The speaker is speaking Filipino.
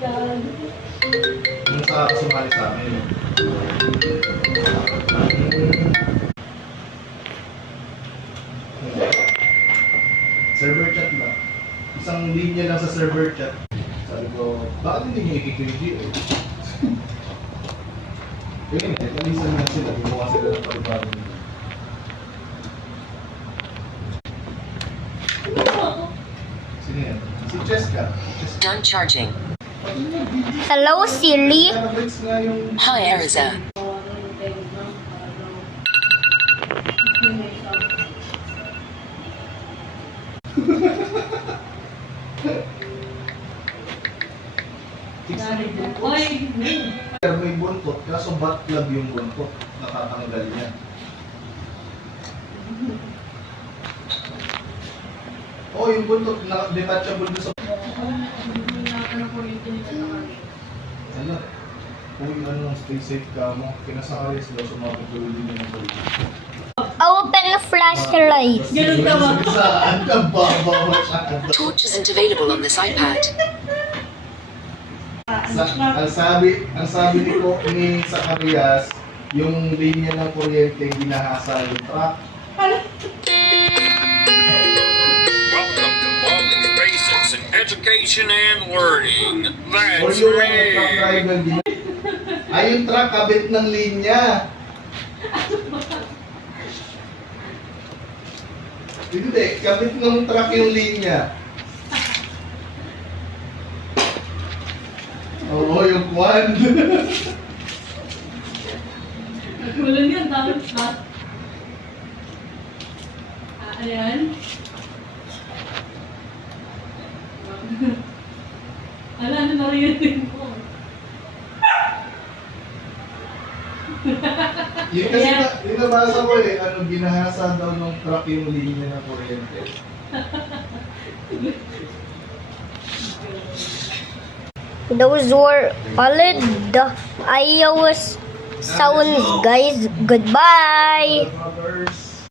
Yung sa sumali sa amin. Server chat lang. Isang linya lang sa server chat. Sabi ko, bakit hindi nyo i-QG? Yun eh, palisan lang sila. Gumawa sila ng palibago nila. Sino yan? Si Cheska. Done charging. Hello, Siri. Hi, Ariza. May buntot, kaso bat club yung buntot, natatanggal niya. Oh, yung buntot, detachable doon sa... Ano? Kung ano, stay safe ka mo, kinasakalis daw sa mga pagdulo din ng police. Open flashlight. Ganun ka ba? Saan ka ba? Torch isn't available on this iPad. Ang sabi ni Zacarias, yung linya ng kuryente ginahasa yung truck. Welcome to Baldi's Basics in Education and Learning. O That's yung me. truck driver ay yung truck kabit ng linya. Hindi, kabit ng truck yung linya. Oo, yung kwan. Nagkulan yun, tapos ba? Ayan. Ano narinig mo? Yun kasi yung nabasa ko eh, ano, ginahasa daw ng truck yung linya ng kuryente. Those were all the iOS sounds, guys. Goodbye. Brothers.